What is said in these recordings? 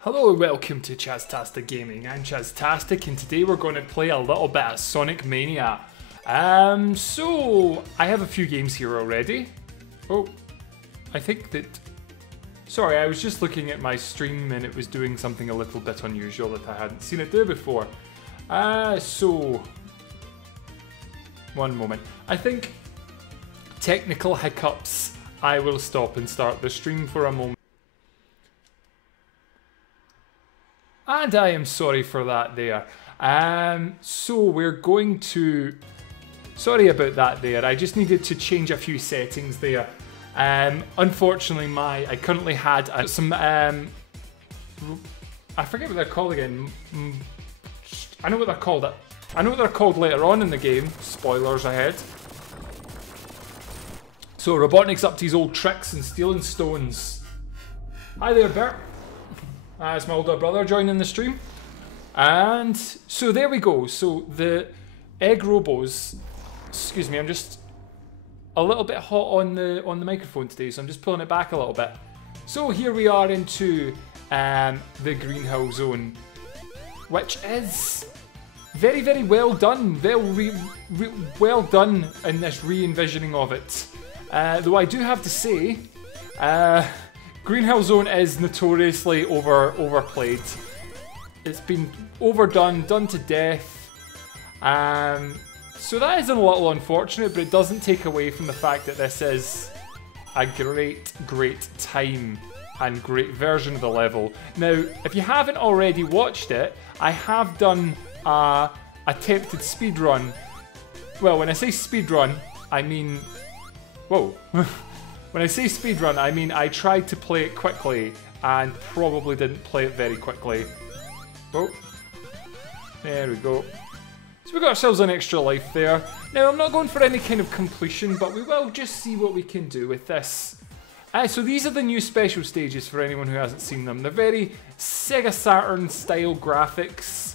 Hello and welcome to Chastastic Gaming. I'm Chastastic and today we're going to play a little bit of Sonic Mania. So I have a few games here already. Oh, I think that... Sorry, I was just looking at my stream and it was doing something a little bit unusual that I hadn't seen it do before. So... One moment. I think technical hiccups. I will stop and start the stream for a moment. And I am sorry for that there. So we're going to... Sorry about that there. I just needed to change a few settings there. Unfortunately, I currently had some... I forget what they're called again. I know what they're called. I know what they're called later on in the game. Spoilers ahead. So Robotnik's up to his old tricks and stealing stones. Hi there, Bert. It's my older brother joining the stream. And so there we go. So the egg robos, excuse me, I'm just a little bit hot on the microphone today, so I'm just pulling it back a little bit. So here we are into the greenhouse zone, which is very, very well done. Well done in this re-envisioning of it. Though I do have to say, Greenhouse Zone is notoriously overplayed. It's been overdone, done to death. So that is a little unfortunate, but it doesn't take away from the fact that this is a great time and great version of the level. Now, if you haven't already watched it, I have done a attempted speedrun. Well, when I say speedrun, I mean... Whoa. When I say speedrun, I mean I tried to play it quickly and probably didn't play it very quickly. Oh, there we go. So we got ourselves an extra life there. Now I'm not going for any kind of completion, but we will just see what we can do with this. So these are the new special stages for anyone who hasn't seen them. They're very Sega Saturn style graphics.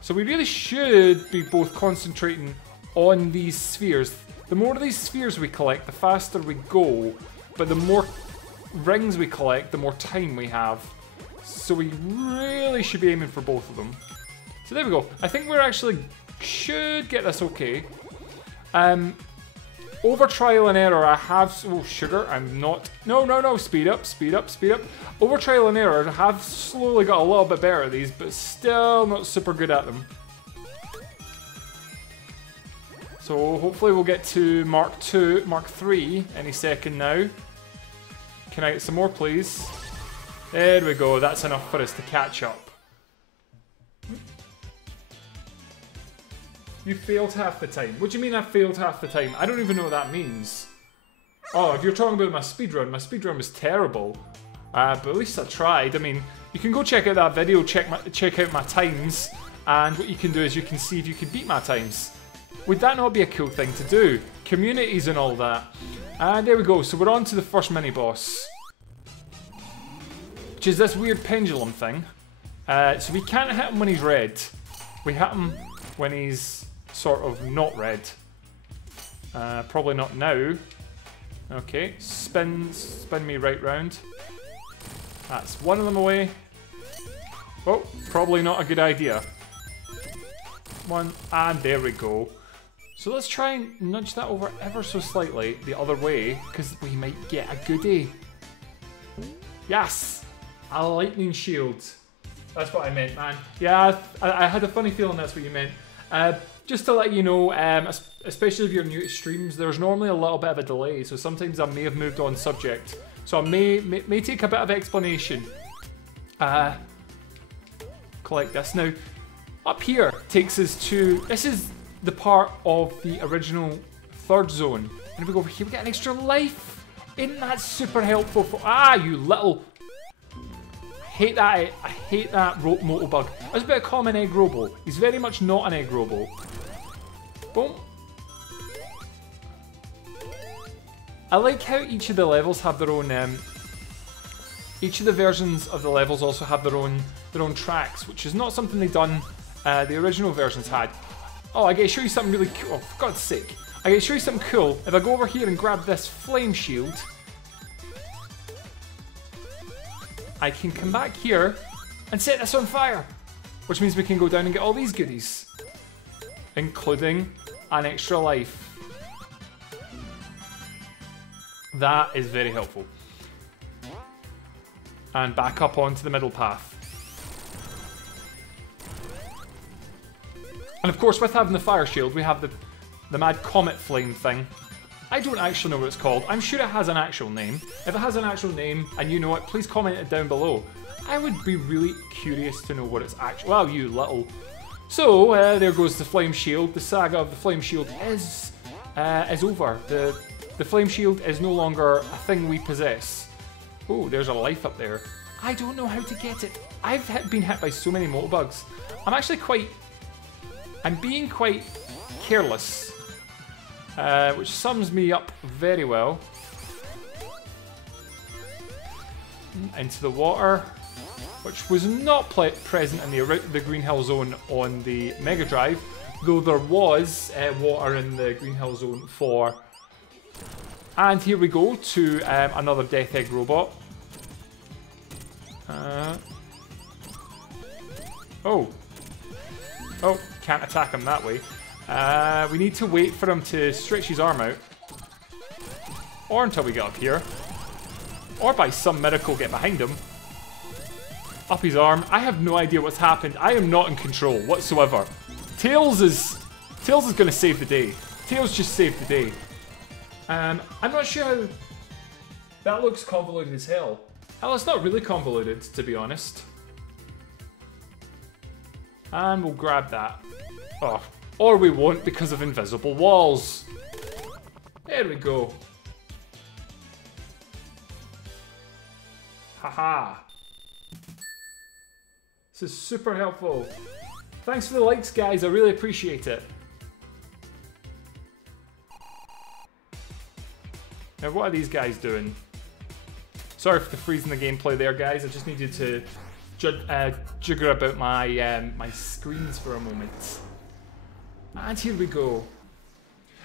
So we really should be both concentrating on these spheres. The more of these spheres we collect, the faster we go, but the more rings we collect, the more time we have. So we really should be aiming for both of them. So there we go. I think we're actually should get this okay. Over trial and error, I have... Oh, sugar, I'm not... No, speed up. Over trial and error, I have slowly got a little bit better at these, but still not super good at them. So hopefully we'll get to Mark 3 any second now. Can I get some more, please? There we go, that's enough for us to catch up. You failed half the time. What do you mean I failed half the time? I don't even know what that means. Oh, if you're talking about my speedrun was terrible. But at least I tried. I mean, you can go check out that video, check out my times, and what you can do is you can see if you can beat my times. Would that not be a cool thing to do? Communities and all that. And there we go, so we're on to the first mini-boss. Which is this weird pendulum thing. So we can't hit him when he's red. We hit him when he's sort of not red. Probably not now. Okay, spin me right round. That's one of them away. Oh, probably not a good idea. One, and there we go. So let's try and nudge that over ever so slightly the other way, because we might get a goodie. Yes! A lightning shield. That's what I meant, man. Yeah, I had a funny feeling that's what you meant. Just to let you know, especially if you're new to streams, there's normally a little bit of a delay, so sometimes I may have moved on subject. So I may take a bit of explanation. Collect this. Now, up here takes us to... This is the part of the original third zone. And if we go over here, we get an extra life. Isn't that super helpful for... Ah, you little... I hate that Motobug. I was about to call him an egg robo. He's very much not an egg robo. Boom. I like how each of the levels have their own... each of the versions of the levels also have their own tracks, which is not something they've done the original versions had. Oh, I get to show you something really cool. Oh, for God's sake. I get to show you something cool. If I go over here and grab this flame shield, I can come back here and set this on fire. Which means we can go down and get all these goodies. Including an extra life. That is very helpful. And back up onto the middle path. And of course, with having the fire shield, we have the mad comet flame thing. I don't actually know what it's called. I'm sure it has an actual name. If it has an actual name and you know it, please comment it down below. I would be really curious to know what it's actually... Wow, you little... So, there goes the flame shield. The saga of the flame shield is over. The flame shield is no longer a thing we possess. Oh, there's a life up there. I don't know how to get it. I've been hit by so many motobugs. I'm being quite careless. Which sums me up very well. Into the water, which was not present in the Green Hill Zone on the Mega Drive, though there was water in the Green Hill Zone for... And here we go to another Death Egg robot. Oh, can't attack him that way. We need to wait for him to stretch his arm out. Or until we get up here. Or by some miracle get behind him. Up his arm. I have no idea what's happened. I am not in control whatsoever. Tails is going to save the day. Tails just saved the day. I'm not sure how... That looks convoluted as hell. Hell, it's not really convoluted, to be honest. And we'll grab that. Oh, or we won't because of invisible walls. There we go. Haha. This is super helpful. Thanks for the likes, guys. I really appreciate it. Now, what are these guys doing? Sorry for the freezing the gameplay there, guys. I just needed to jigger about my my screens for a moment. And here we go.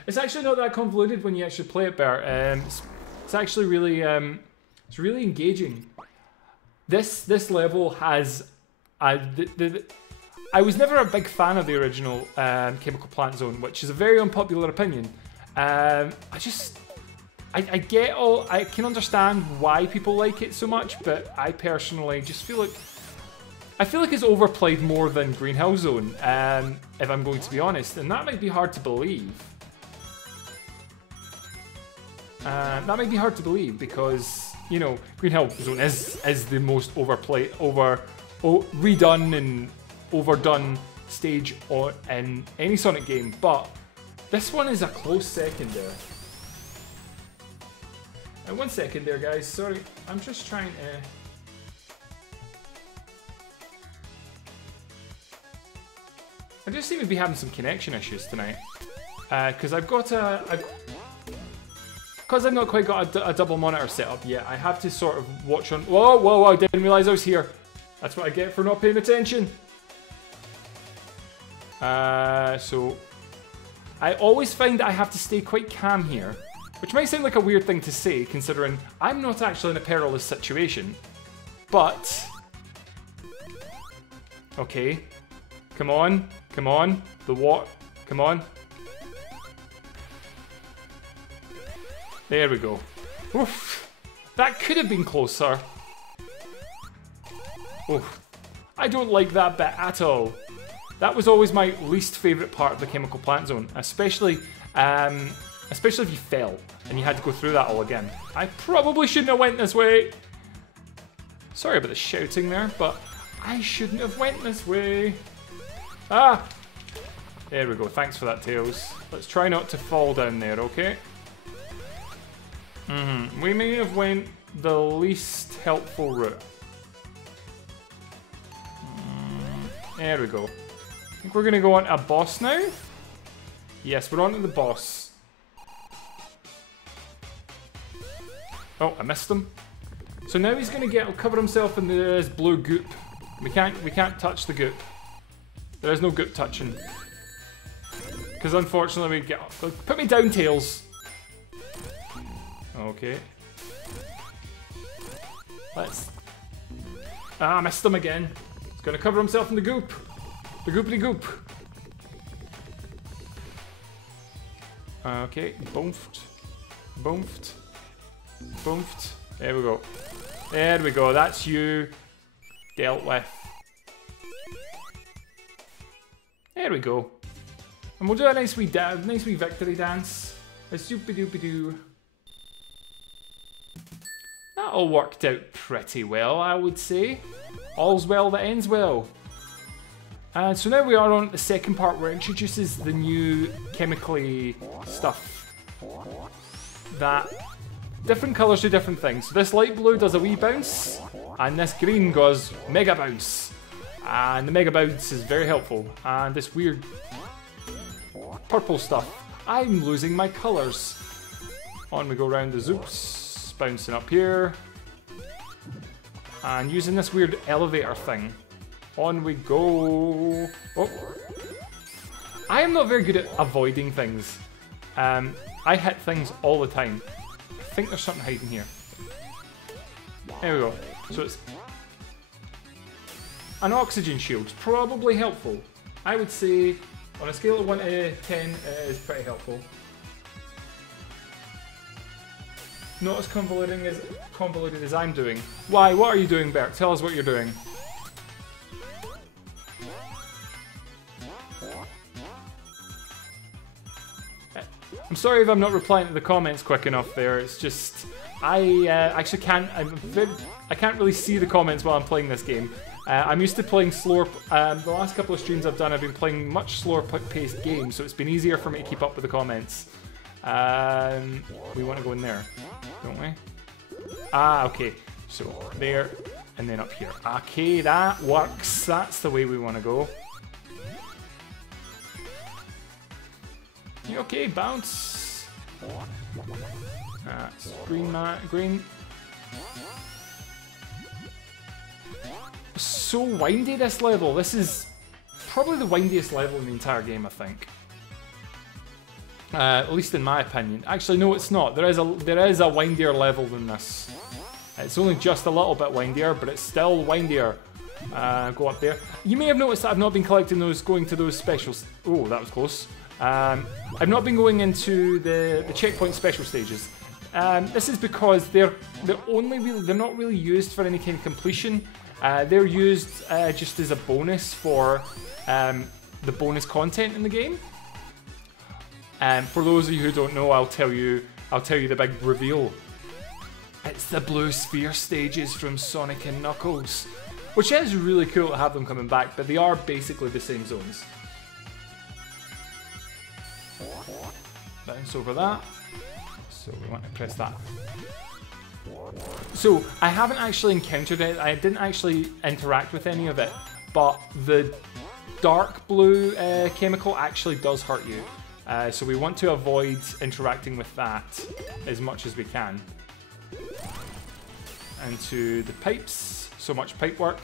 It's actually not that convoluted when you actually play it, Bert. It's actually really it's really engaging. This level has I was never a big fan of the original Chemical Plant Zone, which is a very unpopular opinion. I can understand why people like it so much, but I personally just feel like it's overplayed more than Green Hill Zone, if I'm going to be honest, and that might be hard to believe. That might be hard to believe because, you know, Green Hill Zone is the most redone and overdone stage in any Sonic game, but this one is a close second there. And 1 second there, guys. Sorry, I'm just trying to... I just seem to be having some connection issues tonight. Because I've got because I've not quite got a double monitor set up yet, I have to sort of watch on... Whoa, I didn't realise I was here. That's what I get for not paying attention. So... I always find that I have to stay quite calm here. Which might sound like a weird thing to say, considering I'm not actually in a perilous situation. But... Okay. Come on. Come on. The what? Come on. There we go. Oof. That could have been closer. Oof. I don't like that bit at all. That was always my least favourite part of the Chemical Plant Zone. Especially if you fell and you had to go through that all again. I probably shouldn't have went this way. Sorry about the shouting there, but I shouldn't have went this way. Ah! There we go. Thanks for that, Tails. Let's try not to fall down there, okay? We may have went the least helpful route. There we go. I think we're going to go on to a boss now. Yes, we're on to the boss. Oh, I missed him. So now he's going to cover himself in this blue goop. We can't touch the goop. There is no goop touching. Because unfortunately we get... Put me down, Tails. Okay. Ah, I missed him again. He's gonna cover himself in the goop. The goopity goop. Okay, boomfed. Boomfed. Boomfed. There we go. There we go. That's you. Dealt with. There we go. And we'll do a nice wee victory dance. A soupy-doopy-doo. That all worked out pretty well, I would say. All's well that ends well. And so now we are on the second part where it introduces the new chemically stuff. That different colours do different things. So this light blue does a wee bounce, and this green goes mega bounce. And the mega bounce is very helpful. And this weird purple stuff. I'm losing my colours. On we go round the zoops, bouncing up here. And using this weird elevator thing. On we go. Oh. I am not very good at avoiding things. I hit things all the time. I think there's something hiding here. There we go. So it's an oxygen shield. Probably helpful. I would say on a scale of 1 to 10, it is pretty helpful. Not as convoluted as I'm doing. Why? What are you doing, Bert? Tell us what you're doing. I'm sorry if I'm not replying to the comments quick enough there. It's just I actually can't. I can't really see the comments while I'm playing this game. I'm used to playing slower. The last couple of streams I've done, I've been playing much slower paced games, so it's been easier for me to keep up with the comments. We want to go in there, don't we? Ah, okay. So there, and then up here. Okay, that works. That's the way we want to go. You okay? Bounce. That's green, green. So windy, this level. This is probably the windiest level in the entire game, I think. At least in my opinion. Actually, no, it's not. There is a windier level than this. It's only just a little bit windier, but it's still windier. Go up there. You may have noticed that I've not been collecting those, going to those specials. Oh, that was close. I've not been going into the checkpoint special stages. This is because they're not really used for any kind of completion. They're used just as a bonus for the bonus content in the game. For those of you who don't know, I'll tell you the big reveal. It's the blue sphere stages from Sonic and Knuckles, which is really cool to have them coming back, but they are basically the same zones. Bounce over that. So we want to press that. So I haven't actually encountered it. I didn't actually interact with any of it, but the dark blue chemical actually does hurt you. So we want to avoid interacting with that as much as we can. And to the pipes. So much pipe work.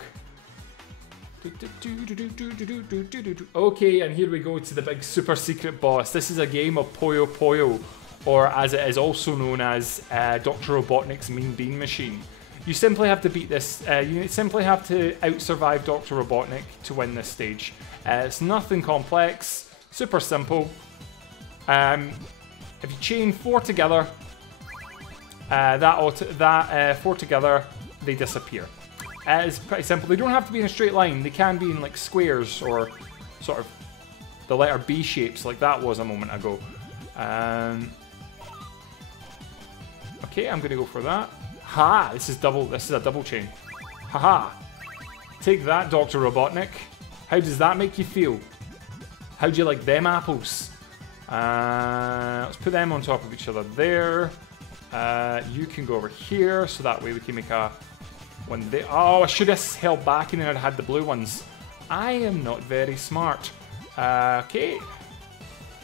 Okay, and here we go to the big super secret boss. This is a game of Puyo Puyo, or as it is also known as Dr. Robotnik's Mean Bean Machine. You simply have to beat this, you simply have to out-survive Dr. Robotnik to win this stage. It's nothing complex, super simple. If you chain 4 together, 4 together, they disappear. It's pretty simple. They don't have to be in a straight line. They can be in like squares or sort of the letter B shapes like that was a moment ago. Okay, I'm gonna go for that. Ha! This is a double chain. Haha! Take that, Dr. Robotnik. How does that make you feel? How do you like them apples? Let's put them on top of each other there. You can go over here, so that way we can make a one there. Oh, I should have held back and then I'd had the blue ones. I am not very smart. Okay.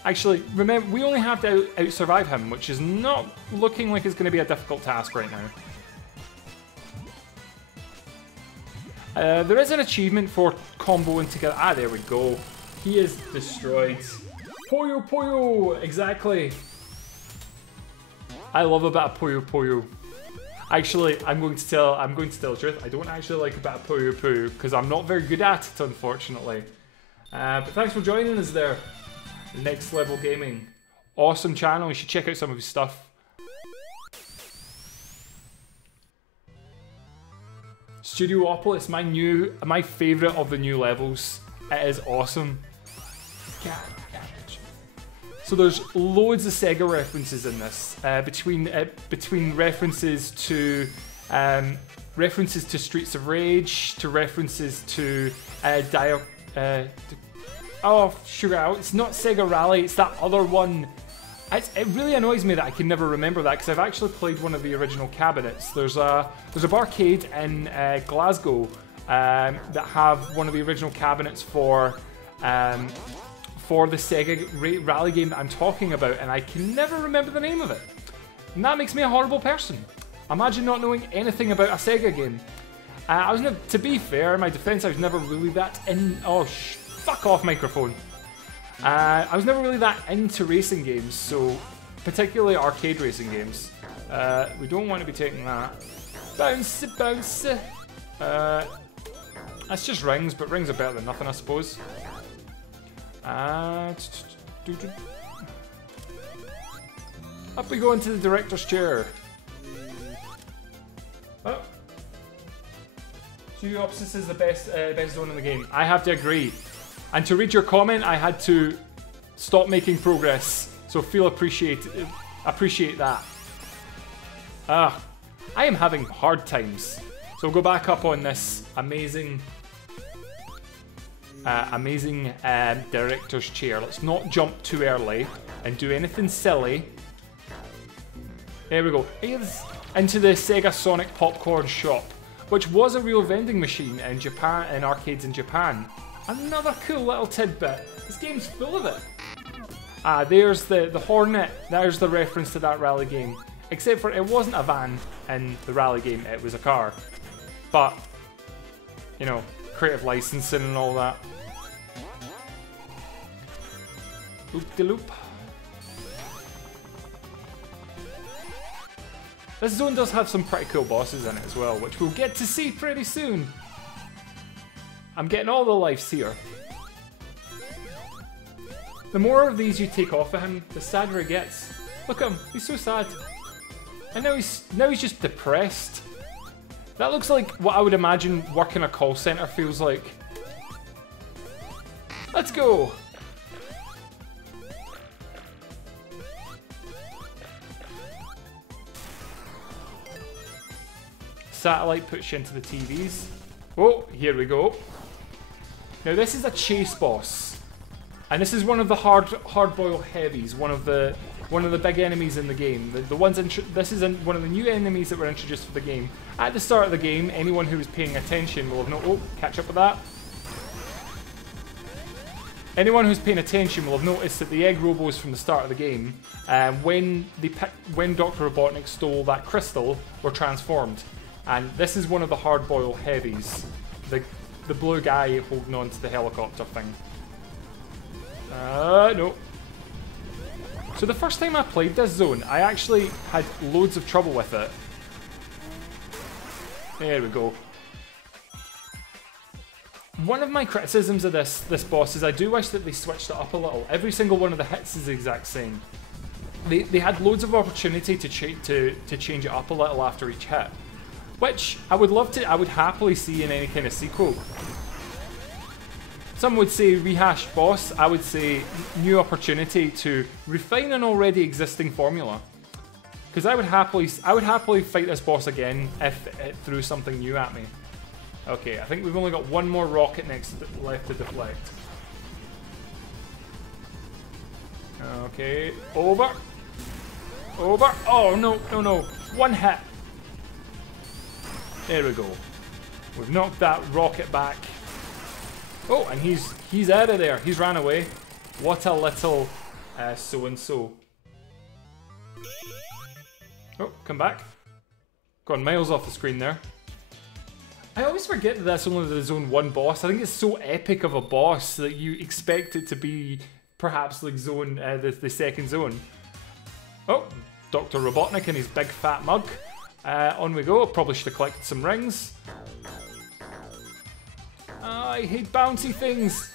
Actually, remember, we only have to out-survive him, which is not looking like it's going to be a difficult task right now. There is an achievement for comboing together. Ah, there we go. He is destroyed. Puyo Puyo! Exactly. I love a bit of Puyo Puyo. Actually, I'm going to tell the truth. I don't actually like a bit of Puyo Puyo because I'm not very good at it, unfortunately. But thanks for joining us there. Next Level Gaming. Awesome channel. You should check out some of his stuff. Studiopolis, my favourite of the new levels. It is awesome. So there's loads of Sega references in this, between references to Streets of Rage, to references to oh sugar, it's not Sega Rally, it's that other one. It really annoys me that I can never remember that because I've actually played one of the original cabinets. There's a barcade in Glasgow that have one of the original cabinets for the Sega Rally game that I'm talking about, and I can never remember the name of it. And that makes me a horrible person. Imagine not knowing anything about a Sega game. To be fair, in my defense, I was never really that fuck off microphone. I was never really that into racing games, so particularly arcade racing games. We don't want to be taking that. Bounce, bounce. That's just rings, but rings are better than nothing, I suppose. Up we go into the director's chair. Oh. Studiopolis is the best zone in the game. I have to agree. And to read your comment, I had to stop making progress. So appreciate that. I am having hard times. So we'll go back up on this amazing director's chair. Let's not jump too early and do anything silly. There we go. Here's into the Sega Sonic Popcorn Shop, which was a real vending machine in Japan, in arcades in Japan. Another cool little tidbit. This game's full of it. There's the Hornet. There's the reference to that rally game. Except for it wasn't a van in the rally game, it was a car. But, you know, creative licensing and all that. Loop-de-loop. This zone does have some pretty cool bosses in it as well, which we'll get to see pretty soon. I'm getting all the lives here. The more of these you take off of him, the sadder he gets. Look at him, he's so sad. And now he's just depressed. That looks like what I would imagine working a call center feels like. Let's go! Satellite puts you into the TVs. Oh, here we go. Now this is a chase boss, and this is one of the hard-boiled heavies, one of the big enemies in the game. This is one of the new enemies that were introduced for the game. At the start of the game, anyone who was paying attention will have catch up with that. Anyone who's paying attention will have noticed that the egg robos from the start of the game, when Dr. Robotnik stole that crystal, were transformed. And this is one of the hard-boiled heavies. The blue guy holding on to the helicopter thing. No. So the first time I played this zone, I actually had loads of trouble with it. There we go. One of my criticisms of this boss is I do wish that they switched it up a little. Every single one of the hits is the exact same. They had loads of opportunity to change it up a little after each hit, which I would happily see in any kind of sequel. Some would say rehash boss, I would say new opportunity to refine an already existing formula. Because I would happily fight this boss again if it threw something new at me. Okay, I think we've only got one more rocket left to deflect. Okay, over. Over. Oh no, no, no. One hit. There we go. We've knocked that rocket back. Oh, and he's out of there. He's ran away. What a little so-and-so. Oh, come back. Gone miles off the screen there. I always forget that that's only the Zone 1 boss. I think it's so epic of a boss that you expect it to be perhaps like the second zone. Oh, Dr. Robotnik and his big fat mug. On we go. Probably should have collected some rings. I hate bouncy things.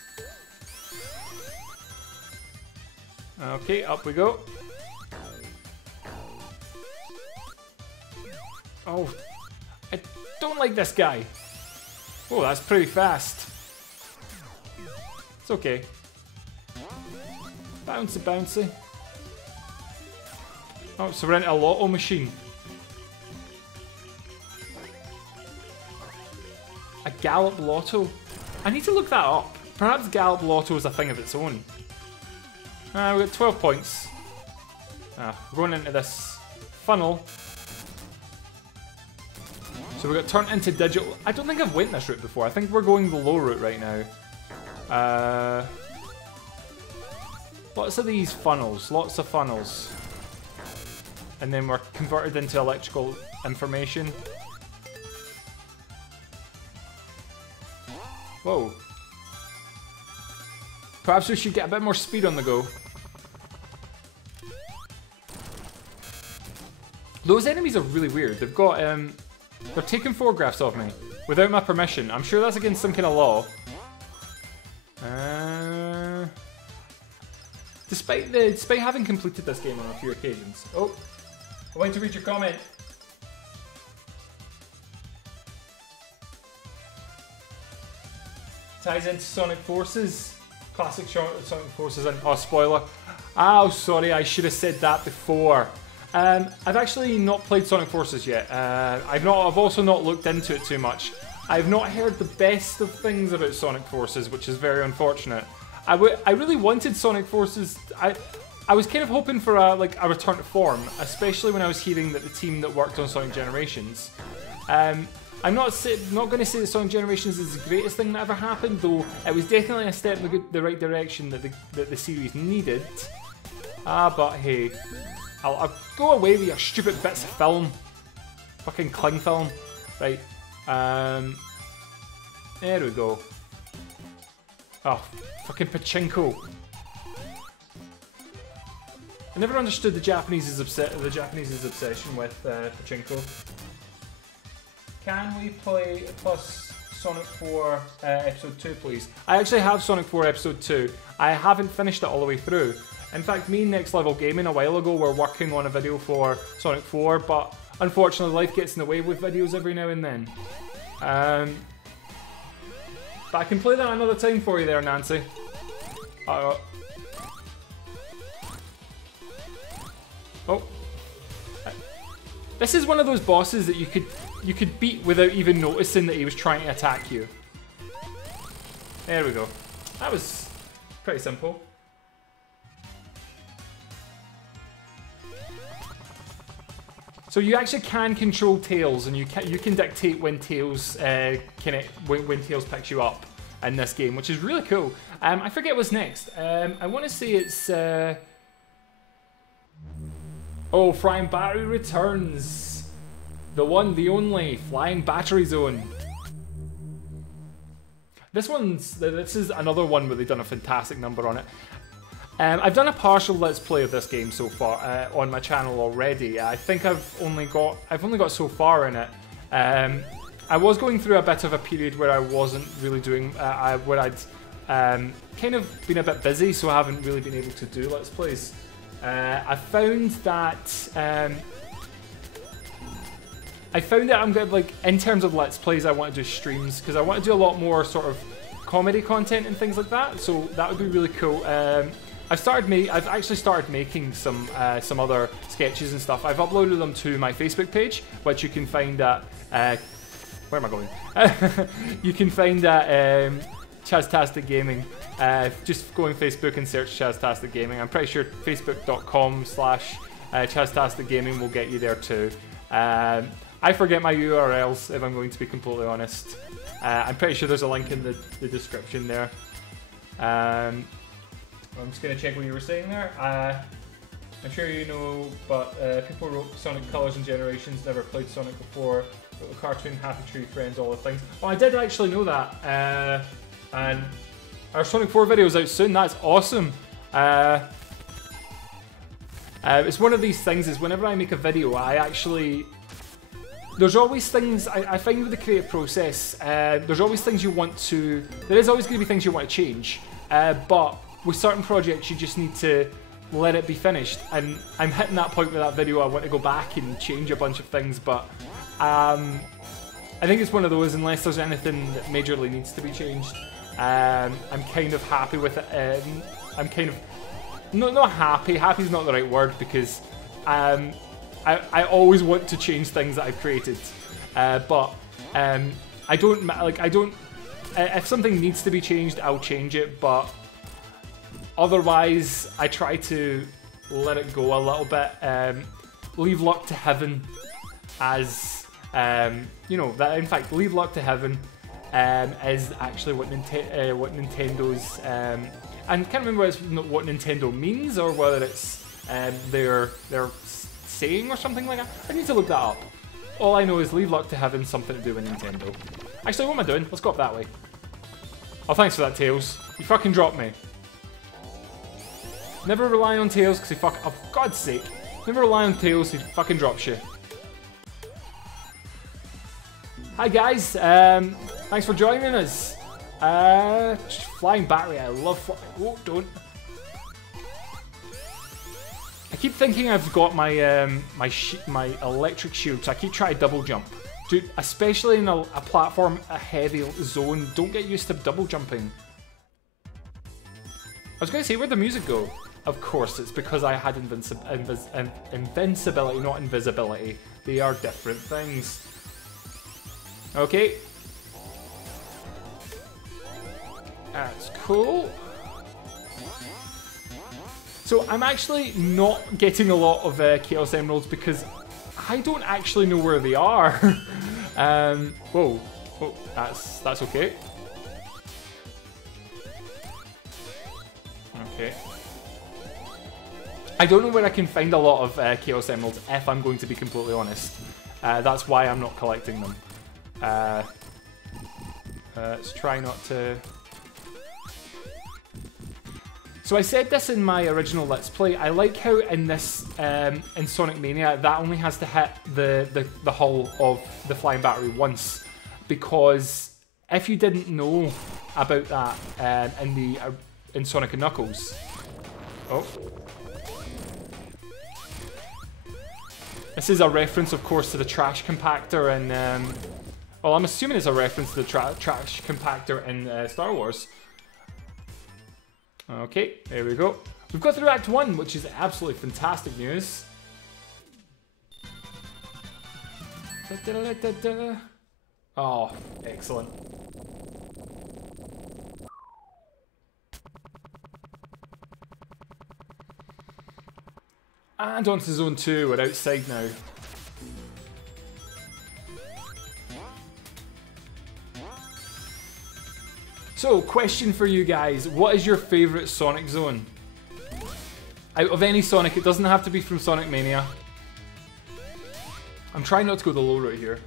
Okay, up we go. Oh, I don't like this guy. Oh, that's pretty fast. It's okay. Bouncy, bouncy. Oh, so we're into a lotto machine. A Gallop Lotto. I need to look that up. Perhaps Gallop Lotto is a thing of its own. We've got 12 points. We're going into this funnel. So we got turned into digital. I don't think I've went this route before. I think we're going the low route right now. Lots of these funnels. Lots of funnels. And then we're converted into electrical information. Whoa. Perhaps we should get a bit more speed on the go. Those enemies are really weird. They've got, they're taking photographs of me without my permission. I'm sure that's against some kind of law. Despite having completed this game on a few occasions. Oh, I want to read your comment. Ties into Sonic Forces. Classic Sonic Forces and... Oh, spoiler. Oh, sorry, I should have said that before. I've actually not played Sonic Forces yet. I've also not looked into it too much. I've not heard the best of things about Sonic Forces, which is very unfortunate. I really wanted Sonic Forces. I was kind of hoping for a return to form, especially when I was hearing that the team that worked on Sonic Generations. I'm not going to say that Sonic Generations is the greatest thing that ever happened, though it was definitely a step in the right direction that the series needed. But hey, I'll go away with your stupid bits of film. Fucking cling film. Right. There we go. Oh, fucking pachinko. I never understood the Japanese's obsession with pachinko. Can we play plus Sonic 4 Episode 2, please? I actually have Sonic 4 Episode 2. I haven't finished it all the way through. In fact, me and Next Level Gaming a while ago were working on a video for Sonic 4, but unfortunately life gets in the way with videos every now and then. But I can play that another time for you there, Nancy. Oh. This is one of those bosses that you could beat without even noticing that he was trying to attack you. There we go. That was pretty simple. So you actually can control Tails, and you can dictate when Tails when Tails picks you up in this game, which is really cool. I forget what's next. I want to say it's oh, Flying Battery returns. The one, the only Flying Battery Zone. This is another one where they've done a fantastic number on it. I've done a partial Let's Play of this game so far on my channel already. I think I've only got so far in it. I was going through a bit of a period where I wasn't really doing, where I'd kind of been a bit busy, so I haven't really been able to do Let's Plays. I found that I'm good, like, in terms of Let's Plays, I want to do streams, because I want to do a lot more sort of comedy content and things like that, so that would be really cool. I've actually started making some other sketches and stuff. I've uploaded them to my Facebook page, which you can find at where am I going? You can find at Chastastic Gaming. Just go on Facebook and search Chastastic Gaming. I'm pretty sure facebook.com/Chastastic Gaming will get you there too. I forget my URLs, if I'm going to be completely honest. I'm pretty sure there's a link in the description there. I'm just going to check what you were saying there. I'm sure you know, but people wrote Sonic Colors and Generations, never played Sonic before. Little cartoon, Happy Tree Friends, all the things. Oh, I did actually know that. And our Sonic 4 video is out soon. That's awesome. It's one of these things is whenever I make a video, I actually there's always things, I find with the creative process, there's always things you want to, there is always going to be things you want to change, but with certain projects you just need to let it be finished, and I'm hitting that point with that video. I want to go back and change a bunch of things, but I think it's one of those, unless there's anything that majorly needs to be changed, I'm kind of happy with it. I'm kind of, not happy, happy's not the right word, because I always want to change things that I've created, but I don't, if something needs to be changed, I'll change it, but otherwise, I try to let it go a little bit. Leave luck to heaven, as you know. That in fact, leave luck to heaven is actually what Nintendo's. I can't remember what Nintendo means, or whether it's their saying or something like that. I need to look that up. All I know is leave luck to heaven, something to do with Nintendo. Actually, what am I doing? Let's go up that way. Oh, thanks for that, Tails. You fucking dropped me. Never rely on Tails, because he oh, for God's sake. Never rely on Tails, he fucking drops you. Hi guys, thanks for joining us. Flying battery, I love flying. Oh, don't. I keep thinking I've got my my electric shield, so I keep trying to double jump. Dude, especially in a platform, a heavy zone, don't get used to double jumping. I was going to say, where'd the music go? Of course, it's because I had invincibility, not invisibility. They are different things. Okay. That's cool. So I'm actually not getting a lot of Chaos Emeralds because I don't actually know where they are. Whoa. Oh, that's okay. Okay. I don't know where I can find a lot of Chaos Emeralds, if I'm going to be completely honest. That's why I'm not collecting them. Let's try not to... So I said this in my original Let's Play. I like how in this, in Sonic Mania, that only has to hit the hull of the flying battery once. Because if you didn't know about that in Sonic and Knuckles... Oh. This is a reference, of course, to the trash compactor in... well, I'm assuming it's a reference to the trash compactor in Star Wars. Okay, there we go. We've got through Act 1, which is absolutely fantastic news. Oh, excellent. And on to Zone 2, we're outside now. So, question for you guys, what is your favourite Sonic zone? Out of any Sonic, it doesn't have to be from Sonic Mania. I'm trying not to go the low route here.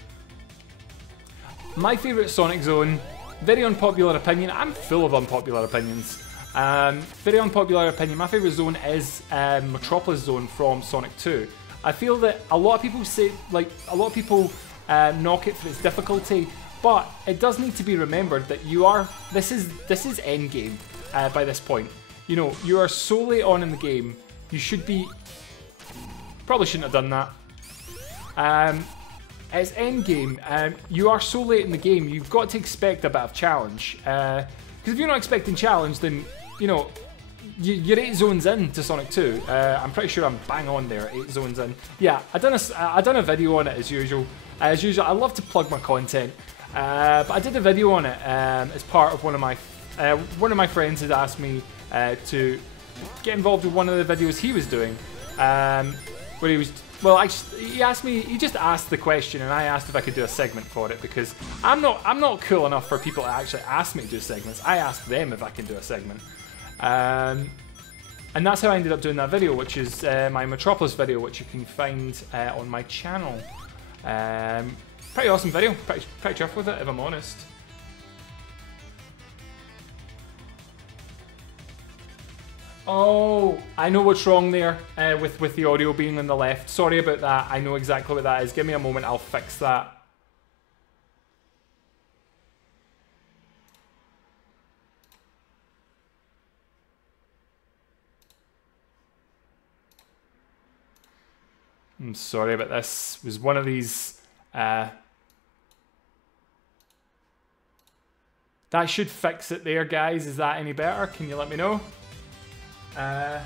My favourite Sonic zone, very unpopular opinion, I'm full of unpopular opinions. Very unpopular opinion, my favourite zone is Metropolis Zone from Sonic 2. I feel that a lot of people say, like, a lot of people knock it for its difficulty, but it does need to be remembered that this is endgame by this point. You know, you are so late on in the game, you should be, probably shouldn't have done that. It's endgame, you are so late in the game, you've got to expect a bit of challenge. Because if you're not expecting challenge, then, you know, you're 8 zones in to Sonic 2. I'm pretty sure I'm bang on there, 8 zones in. Yeah, I done a video on it as usual. As usual, I love to plug my content. But I did a video on it as part of one of my friends had asked me to get involved with one of the videos he was doing, where he was, well, actually, he just asked the question, and I asked if I could do a segment for it, because I'm not cool enough for people to actually ask me to do segments. I asked them if I can do a segment, and that's how I ended up doing that video, which is my Metropolis video, which you can find on my channel. Pretty awesome video, pretty chuffed with it, if I'm honest. Oh, I know what's wrong there with the audio being on the left. Sorry about that. I know exactly what that is. Give me a moment. I'll fix that. I'm sorry about this. It was one of these... That should fix it there, guys. Is that any better? Can you let me know? I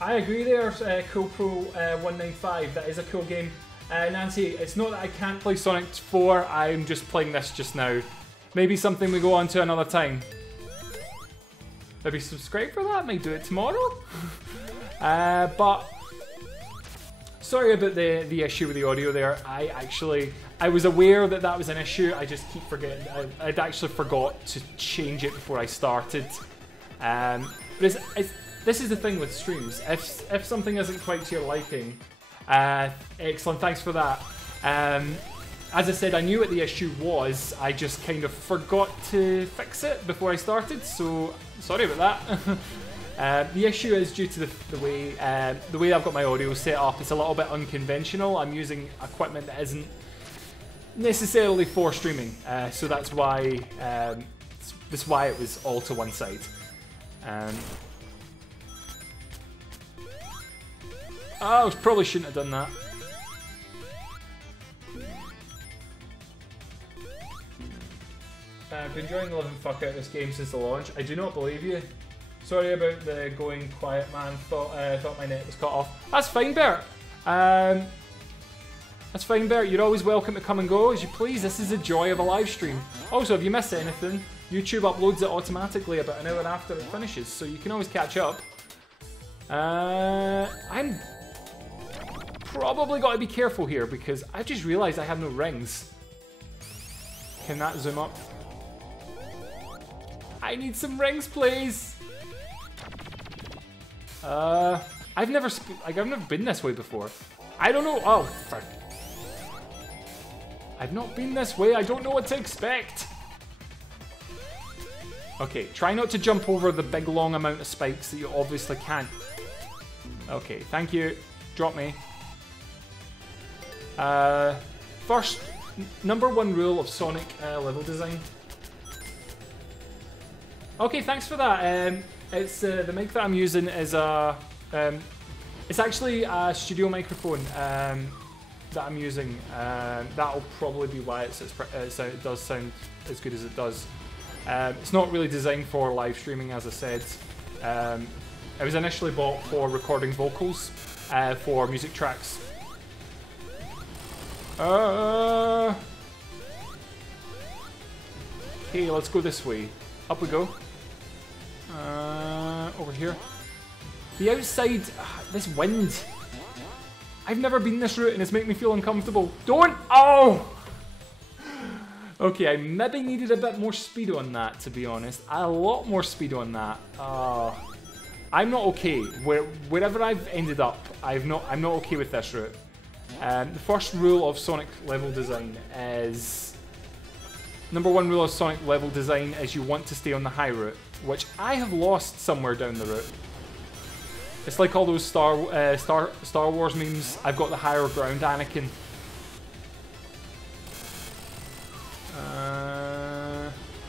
agree there, Cool Pro 195. That is a cool game. Nancy, it's not that I can't play Sonic 4. I'm just playing this just now. Maybe something we go on to another time. Maybe subscribe for that. Might do it tomorrow. But... Sorry about the issue with the audio there. I was aware that that was an issue. I just keep forgetting. I'd actually forgot to change it before I started. But this is the thing with streams. If something isn't quite to your liking, excellent. Thanks for that. As I said, I knew what the issue was. I just kind of forgot to fix it before I started. So sorry about that. The issue is due to the way I've got my audio set up. It's a little bit unconventional. I'm using equipment that isn't necessarily for streaming, so that's why it was all to one side. Oh, I probably shouldn't have done that. I've been enjoying the living fuck out of this game since the launch. I do not believe you. Sorry about the going quiet, man. Thought my net was cut off. That's fine, Bert. That's fine, Bert. You're always welcome to come and go as you please. This is the joy of a live stream. Also, if you miss anything, YouTube uploads it automatically about an hour after it finishes, so you can always catch up. I'm probably got to be careful here because I just realised I have no rings. Can that zoom up? I need some rings, please. I've never been this way before. I don't know. Oh, fuck. I've not been this way. I don't know what to expect. Okay, try not to jump over the big long amount of spikes that you obviously can't. Okay, thank you. Drop me. First, number one rule of Sonic level design. Okay, thanks for that. It's the mic that I'm using is a it's actually a studio microphone that I'm using. That'll probably be why it does sound as good as it does. It's not really designed for live streaming, as I said. It was initially bought for recording vocals for music tracks. Okay, let's go this way. Up we go. Over here. The outside, this wind. I've never been this route and it's making me feel uncomfortable. Don't! Oh! Okay, I maybe needed a bit more speed on that, to be honest. A lot more speed on that. I'm not okay. Wherever I've ended up, I'm not okay with this route. The first rule of Sonic level design is... Number one rule of Sonic level design is you want to stay on the high route, which I have lost somewhere down the route. It's like all those Star Wars memes. I've got the higher ground, Anakin.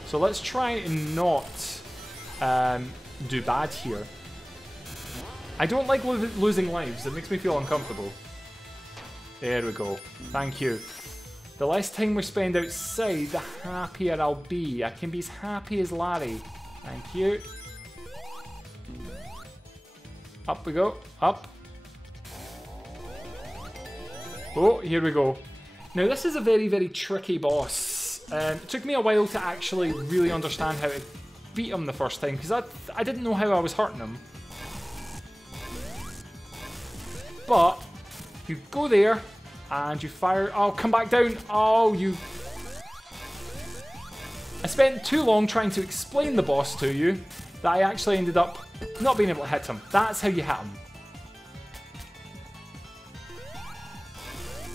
So let's try and not do bad here. I don't like losing lives. It makes me feel uncomfortable. There we go. Thank you. The less time we spend outside, the happier I'll be. I can be as happy as Larry. Thank you. Up we go. Up. Oh, here we go. Now this is a very, very tricky boss. It took me a while to actually really understand how to beat him the first time, because I didn't know how I was hurting him. But you go there and you fire. Oh, come back down. Oh, you. I spent too long trying to explain the boss to you that I actually ended up not being able to hit him. That's how you hit him.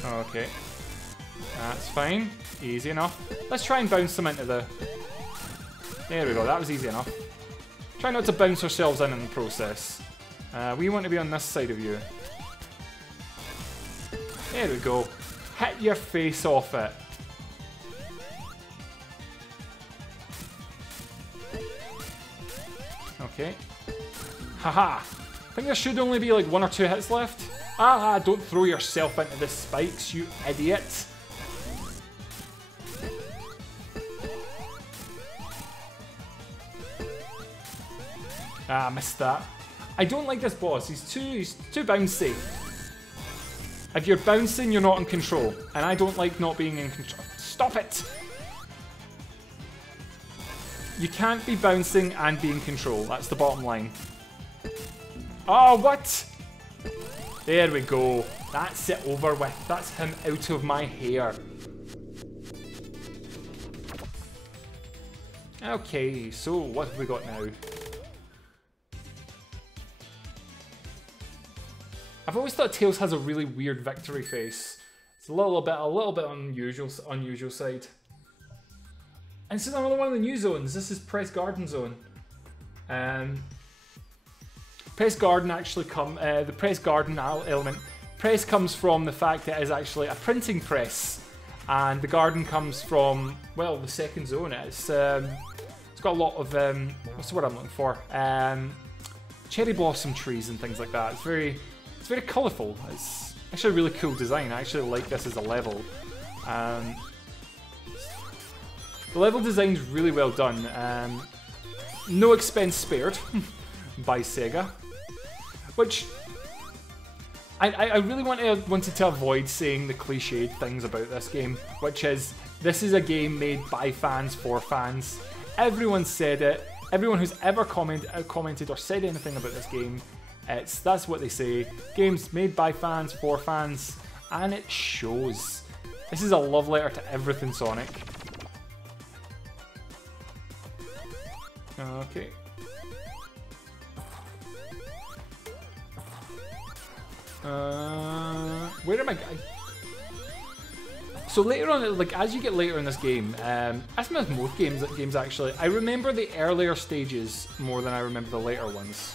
Okay. That's fine. Easy enough. Let's try and bounce him into the... There we go. That was easy enough. Try not to bounce ourselves in the process. We want to be on this side of you. There we go. Hit your face off it. Okay. Haha. I think there should only be like 1 or 2 hits left. Ah, don't throw yourself into the spikes, you idiot. Ah, missed that. I don't like this boss. He's too bouncy. If you're bouncing, you're not in control. And I don't like not being in control. Stop it! You can't be bouncing and be in control. That's the bottom line. Oh, what? There we go. That's it over with. That's him out of my hair. Okay, so what have we got now? I've always thought Tails has a really weird victory face. It's a little bit unusual side. And this is another one of the new zones. This is Press Garden Zone. Press Garden actually the Press Garden element. Press comes from the fact that it is actually a printing press, and the garden comes from, well, the second zone. It's got a lot of what's the word I'm looking for? Cherry blossom trees and things like that. It's very colourful. It's actually a really cool design. I actually like this as a level. The level design's really well done. No expense spared by Sega. Which I really wanted to avoid saying the cliched things about this game, which is, this is a game made by fans for fans. Everyone said it. Everyone who's ever commented or said anything about this game, that's what they say. Games made by fans for fans, and it shows. This is a love letter to everything Sonic. Okay. Where am I? So later on, like as you get later in this game, as with most games actually, I remember the earlier stages more than I remember the later ones.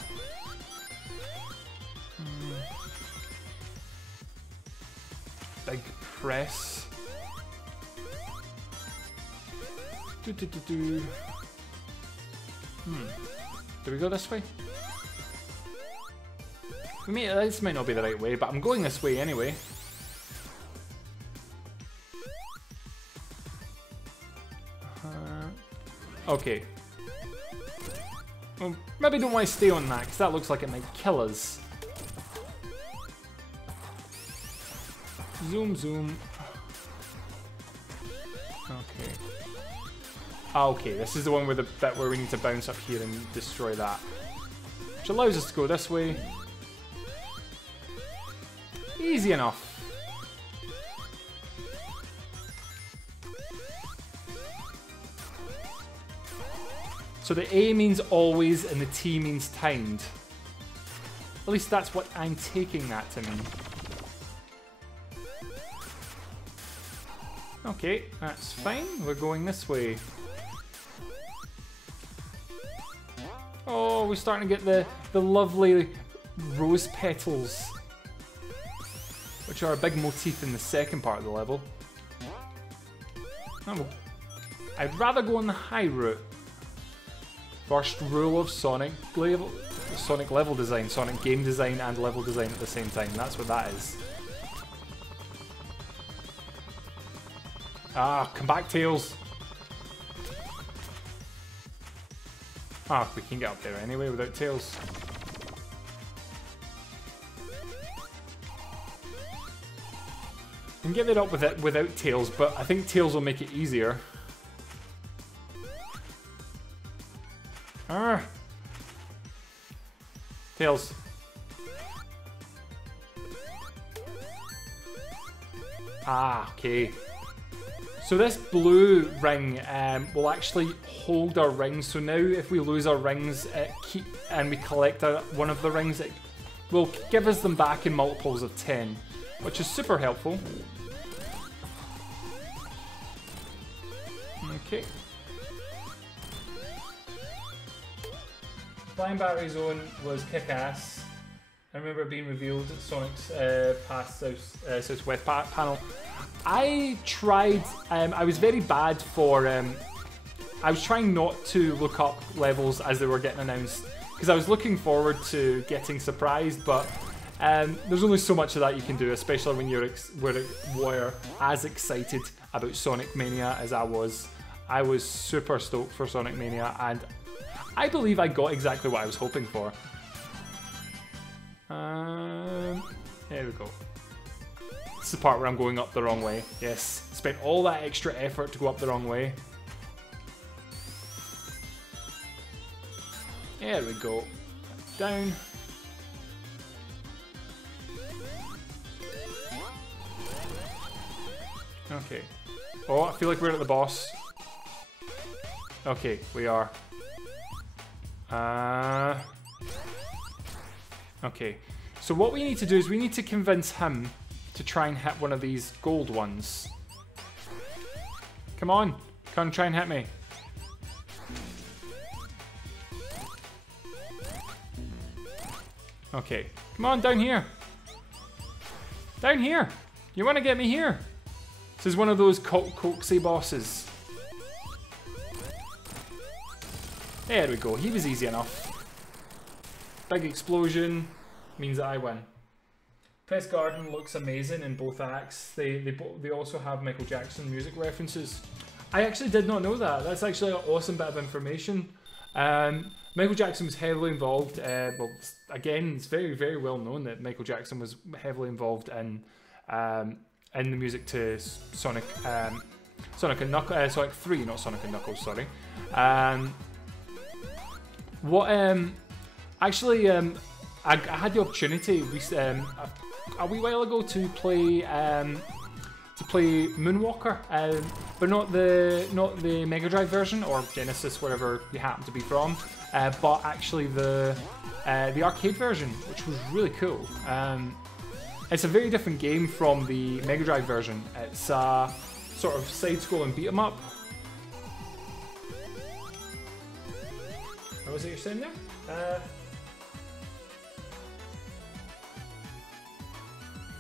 Big press. Do we go this way? This might not be the right way, but I'm going this way anyway. Okay. Well, maybe don't want to stay on that, because that looks like it might kill us. Zoom, zoom. Okay. Okay, this is the one with the bit where we need to bounce up here and destroy that. Which allows us to go this way. Easy enough. So the A means always and the T means timed. At least that's what I'm taking that to mean. Okay, that's fine. We're going this way. Oh, we're starting to get the lovely rose petals, which are a big motif in the second part of the level. Oh, I'd rather go on the high route. First rule of Sonic level design, Sonic game design and level design at the same time. That's what that is. Ah, come back, Tails. Ah, we can get up there anyway without Tails. We can get it up with it without Tails, but I think Tails will make it easier. Ah. Tails. Ah, okay. So this blue ring will actually hold our rings. So now if we lose our rings and we collect one of the rings, it will give us them back in multiples of 10, which is super helpful. Okay. Blind Battery Zone was kick-ass. I remember it being revealed at Sonic's past Southwest panel. I tried, I was very bad for, I was trying not to look up levels as they were getting announced, because I was looking forward to getting surprised, but there's only so much of that you can do, especially when were as excited about Sonic Mania as I was. I was super stoked for Sonic Mania, and I believe I got exactly what I was hoping for. There we go. This is the part where I'm going up the wrong way. Yes, spent all that extra effort to go up the wrong way. There we go. Down. Okay. Oh, I feel like we're at the boss. Okay, we are. Okay. So what we need to do is we need to convince him to try and hit one of these gold ones. Come on. Come try and hit me. Okay. Come on, down here. Down here. You want to get me here? This is one of those coaxy bosses. There we go. He was easy enough. Big explosion means that I win. Press Garden looks amazing in both acts. They also have Michael Jackson music references. I actually did not know that. That's actually an awesome bit of information. Michael Jackson was heavily involved. Well, again, it's very, very well known that Michael Jackson was heavily involved in the music to Sonic, Sonic 3, not Sonic and Knuckles. Sorry. I had the opportunity a wee while ago to play Moonwalker, but not the Mega Drive version or Genesis, wherever you happen to be from, but actually the arcade version, which was really cool. It's a very different game from the Mega Drive version. It's a sort of side-scrolling beat 'em up. What was it you're saying there?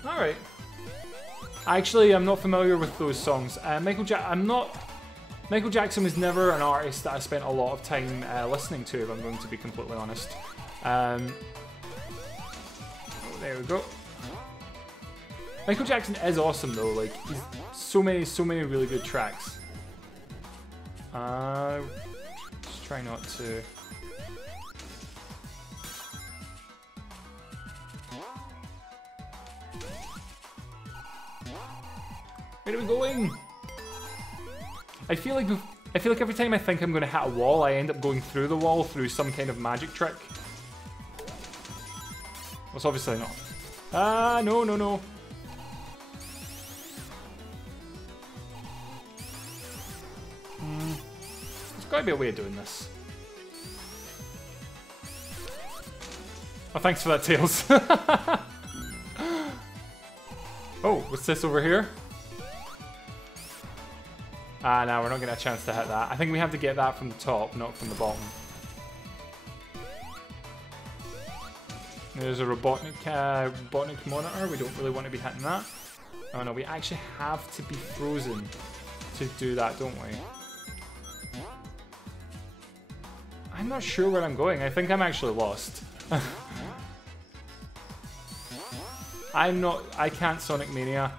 Alright. Actually, I'm not familiar with those songs. Michael Jackson was never an artist that I spent a lot of time listening to, if I'm going to be completely honest. Oh, there we go. Michael Jackson is awesome though, like, he's so many really good tracks. Just try not to... Where are we going? I feel like every time I think I'm going to hit a wall, I end up going through the wall through some kind of magic trick. Well, it's obviously not. Ah, no. There's got to be a way of doing this. Oh, thanks for that, Tails. Oh, what's this over here? Ah, no, we're not getting a chance to hit that. I think we have to get that from the top, not from the bottom. There's a Robotnik monitor. We don't really want to be hitting that. Oh no, we actually have to be frozen to do that, don't we? I'm not sure where I'm going. I think I'm actually lost. I can't Sonic Mania.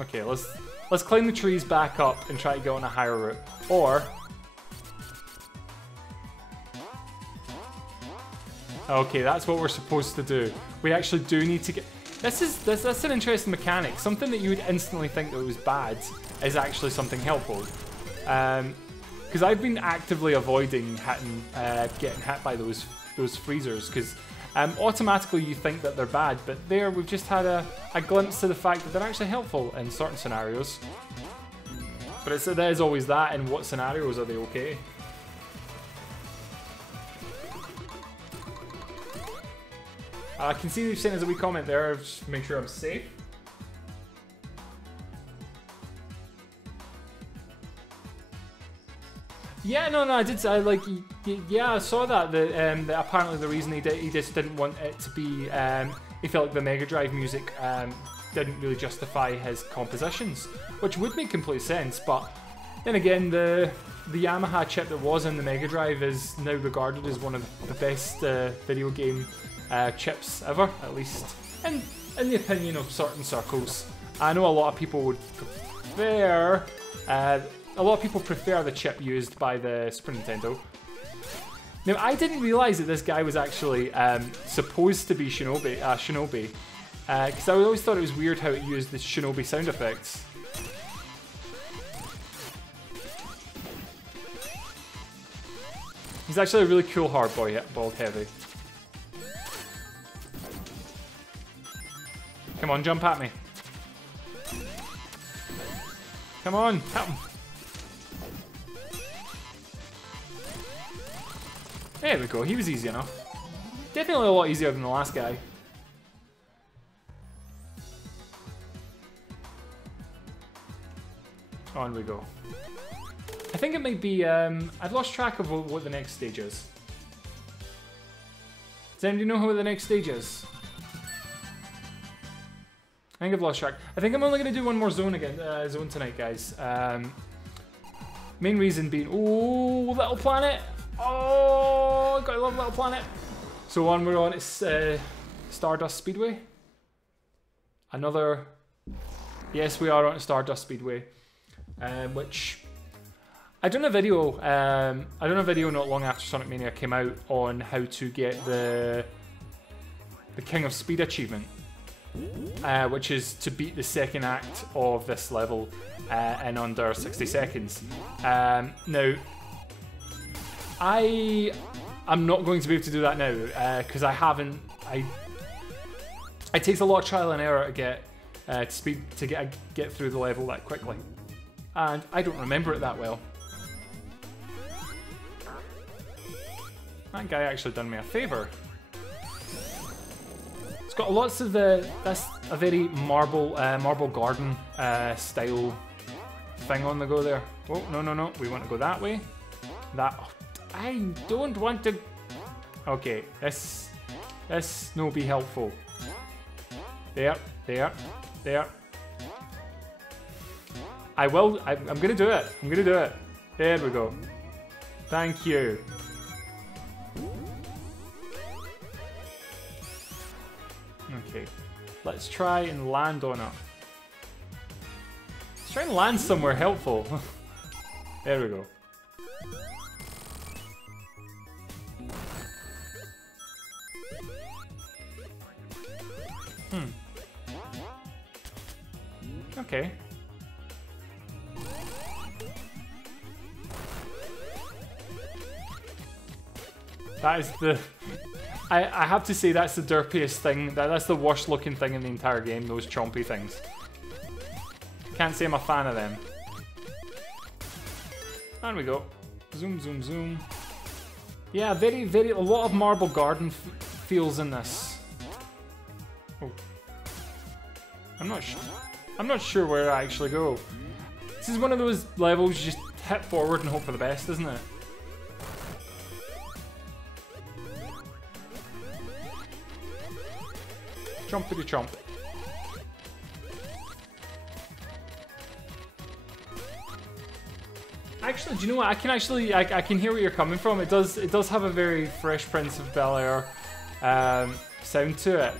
Okay, let's climb the trees back up and try to go on a higher route. Or... Okay, that's what we're supposed to do. We actually do need to get... That's an interesting mechanic. Something that you would instantly think that was bad is actually something helpful. Because I've been actively avoiding getting hit by those freezers, because automatically you think that they're bad, but there we've just had a glimpse to the fact that they're actually helpful in certain scenarios. But there's always that, in what scenarios are they okay? I can see you've sent us a wee comment there, just make sure I'm safe. Yeah, no, I did. Yeah, I saw that. That apparently the reason he just didn't want it to be. He felt like the Mega Drive music didn't really justify his compositions, which would make complete sense. But then again, the Yamaha chip that was in the Mega Drive is now regarded as one of the best video game chips ever, at least in the opinion of certain circles. I know a lot of people would prefer. A lot of people prefer the chip used by the Super Nintendo. Now, I didn't realise that this guy was actually supposed to be Shinobi, because I always thought it was weird how it used the Shinobi sound effects. He's actually a really cool hardball heavy. Come on, jump at me. Come on, help him. There we go, he was easy enough. Definitely a lot easier than the last guy. On we go. I think it might be, I've lost track of what the next stage is. Does anybody know what the next stage is? I think I've lost track. I think I'm only going to do one more zone tonight, guys. Main reason being, oh, Little Planet. Oh, gotta love Little Planet. So one we're on is Stardust Speedway. Another, yes, we are on Stardust Speedway, which I done a video. Not long after Sonic Mania came out on how to get the King of Speed achievement, which is to beat the second act of this level in under 60 seconds. Now, I'm not going to be able to do that now because I haven't. It takes a lot of trial and error to get through the level that quickly, and I don't remember it that well. That guy actually done me a favour. It's got lots of that's a very marble garden style thing on the go there. Oh no, we want to go that way. I don't want to. Okay, this no be helpful. There. I'm gonna do it. There we go. Thank you. Okay, let's try and land on it. Let's try and land somewhere helpful. There we go. Okay. That is the... I have to say that's the derpiest thing. That's the worst looking thing in the entire game, those chompy things. Can't say I'm a fan of them. There we go. Zoom, zoom, zoom. Yeah, a lot of Marble Garden feels in this. Oh. I'm not sure where I actually go. This is one of those levels you just hit forward and hope for the best, isn't it? Chompity chomp. Actually, do you know what? I can hear where you're coming from. It does have a very Fresh Prince of Bel-Air sound to it.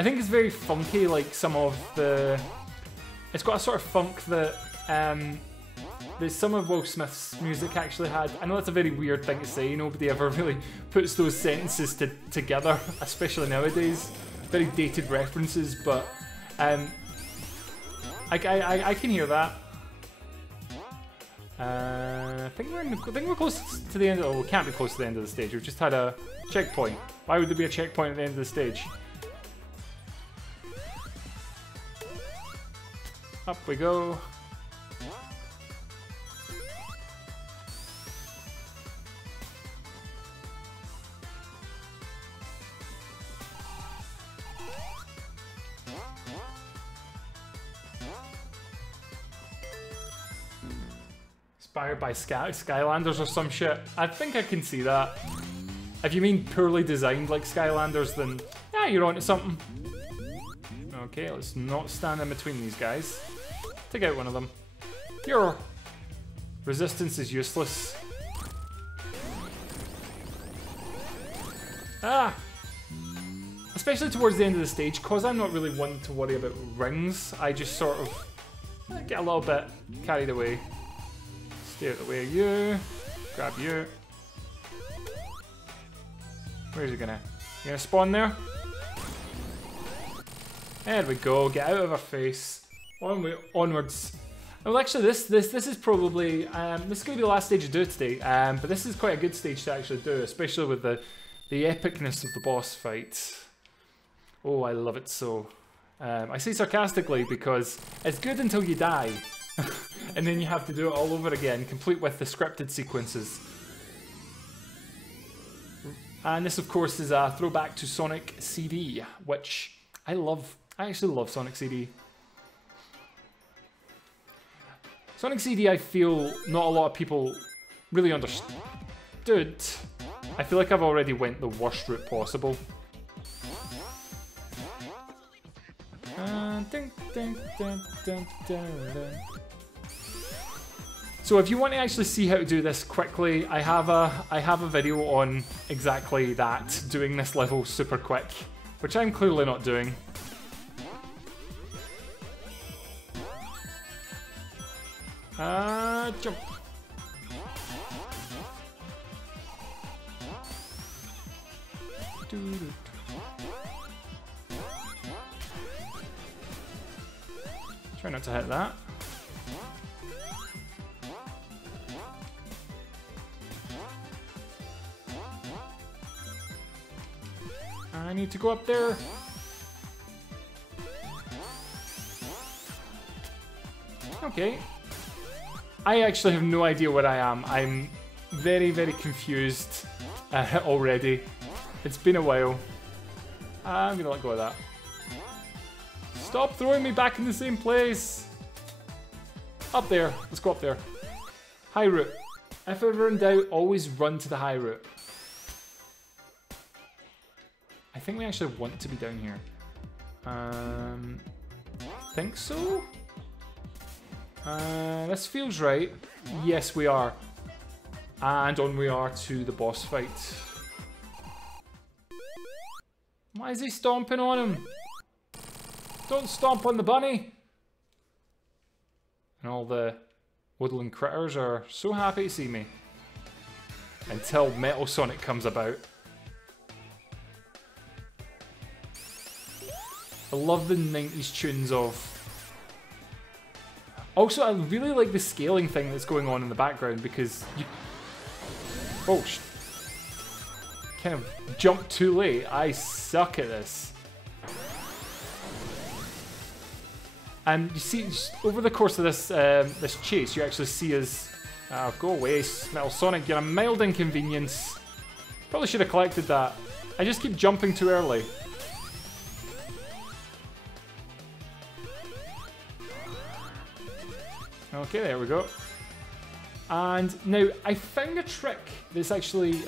I think it's very funky, like some of the... It's got a sort of funk that some of Will Smith's music actually had. I know that's a very weird thing to say. Nobody ever really puts those sentences together, especially nowadays. Very dated references, but I can hear that. I think we're close to the end. Oh, we can't be close to the end of the stage. We've just had a checkpoint. Why would there be a checkpoint at the end of the stage? Up we go. Inspired by Skylanders or some shit. I think I can see that. If you mean poorly designed like Skylanders, then yeah, you're onto something. Okay, let's not stand in between these guys. Take out one of them. Your resistance is useless. Ah! Especially towards the end of the stage, because I'm not really one to worry about rings, I just sort of get a little bit carried away. Stay out the way of you. Grab you. Where's he gonna? You gonna spawn there? There we go. Get out of our face. Onwards. Well, actually, this is probably this is gonna be the last stage to do today. But this is quite a good stage to actually do, especially with the epicness of the boss fight. Oh, I love it so. I say sarcastically because it's good until you die. And then you have to do it all over again, complete with the scripted sequences. And this, of course, is a throwback to Sonic CD, which I love. I actually love Sonic CD. Sonic CD, I feel not a lot of people really understood. I feel like I've already went the worst route possible. Dun, dun, dun, dun, dun, dun. So if you want to actually see how to do this quickly, I have a video on exactly that, doing this level super quick, which I'm clearly not doing. Jump. Try not to hit that. I need to go up there. Okay. I actually have no idea where I am. I'm very, very confused already. It's been a while. I'm gonna let go of that. Stop throwing me back in the same place. Up there. Let's go up there. High route. If ever in doubt, always run to the high route. I think we actually want to be down here. Think so? This feels right. Yes, we are. And on we are to the boss fight. Why is he stomping on him? Don't stomp on the bunny! And all the woodland critters are so happy to see me. Until Metal Sonic comes about. I love the 90s tunes of... Also, I really like the scaling thing that's going on in the background because you... Oh, kind of jumped too late. I suck at this. And you see, over the course of this this chase, you actually see us... go away, Metal Sonic, you're a mild inconvenience. Probably should have collected that. I just keep jumping too early. Okay, there we go. And now, I found a trick that's actually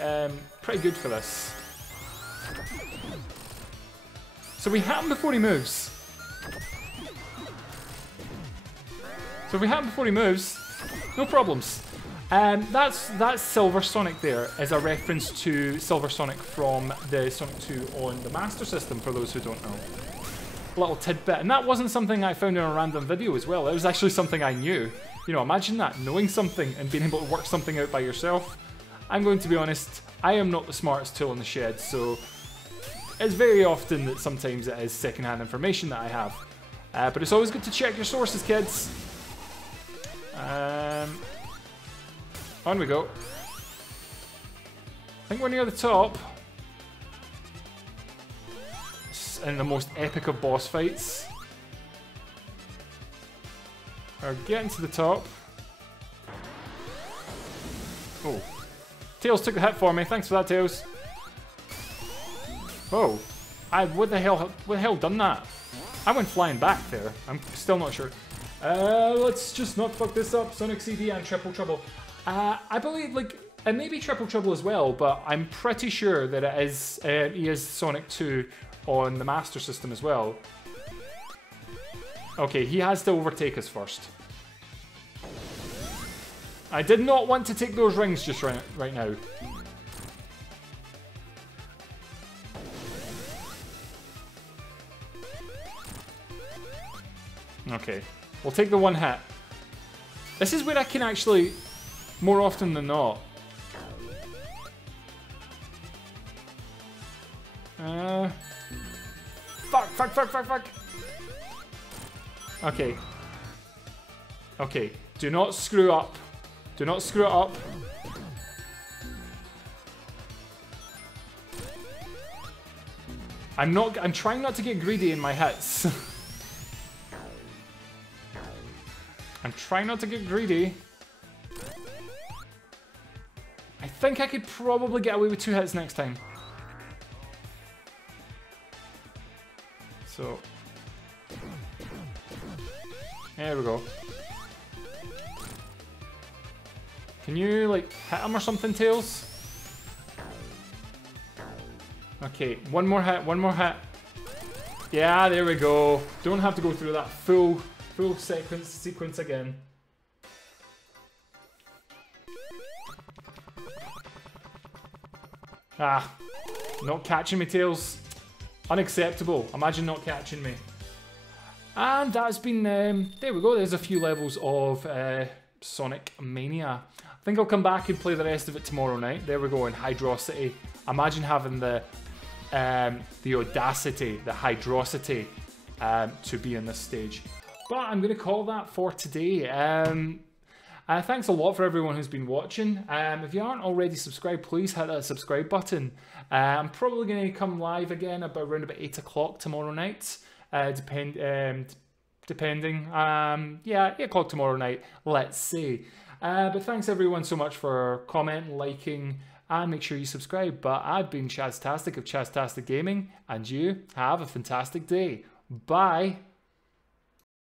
pretty good for this. So we hit him before he moves. So if we hit him before he moves, no problems. That's Silver Sonic there is a reference to Silver Sonic from the Sonic 2 on the Master System, for those who don't know. A little tidbit. And that wasn't something I found in a random video as well. It was actually something I knew. You know, imagine that, knowing something and being able to work something out by yourself. I'm going to be honest, I am not the smartest tool in the shed, so it's very often that sometimes it is secondhand information that I have. But it's always good to check your sources, kids. On we go. I think we're near the top. In the most epic of boss fights. We're getting to the top. Oh. Tails took the hit for me. Thanks for that, Tails. Oh. What the hell done that? I went flying back there. I'm still not sure. Let's just not fuck this up. Sonic CD and Triple Trouble. I believe, like, it may be Triple Trouble as well, but I'm pretty sure that he is Sonic 2 on the Master System as well. Okay, he has to overtake us first. I did not want to take those rings just right now. Okay, we'll take the one hit. This is where I can actually, more often than not. Fuck. Okay. Okay, do not screw up. Do not screw it up. I'm trying not to get greedy in my hits. I'm trying not to get greedy. I think I could probably get away with 2 hits next time. So, there we go. Can you, like, hit him or something, Tails? Okay, one more hit. Yeah, there we go. Don't have to go through that full sequence again. Ah, not catching me, Tails. Unacceptable. Imagine not catching me. And that's been, there we go. There's a few levels of Sonic Mania. I think I'll come back and play the rest of it tomorrow night. There we go, in Hydrocity. Imagine having the audacity, the hydrocity to be in this stage. But I'm going to call that for today. Thanks a lot for everyone who's been watching. If you aren't already subscribed, please hit that subscribe button. I'm probably going to come live again around about 8 o'clock tomorrow night. Depending. Yeah, 8 o'clock tomorrow night, let's see. But thanks everyone so much for commenting, liking, and make sure you subscribe. But I've been Chastastic of Chastastic Gaming, and you have a fantastic day. Bye.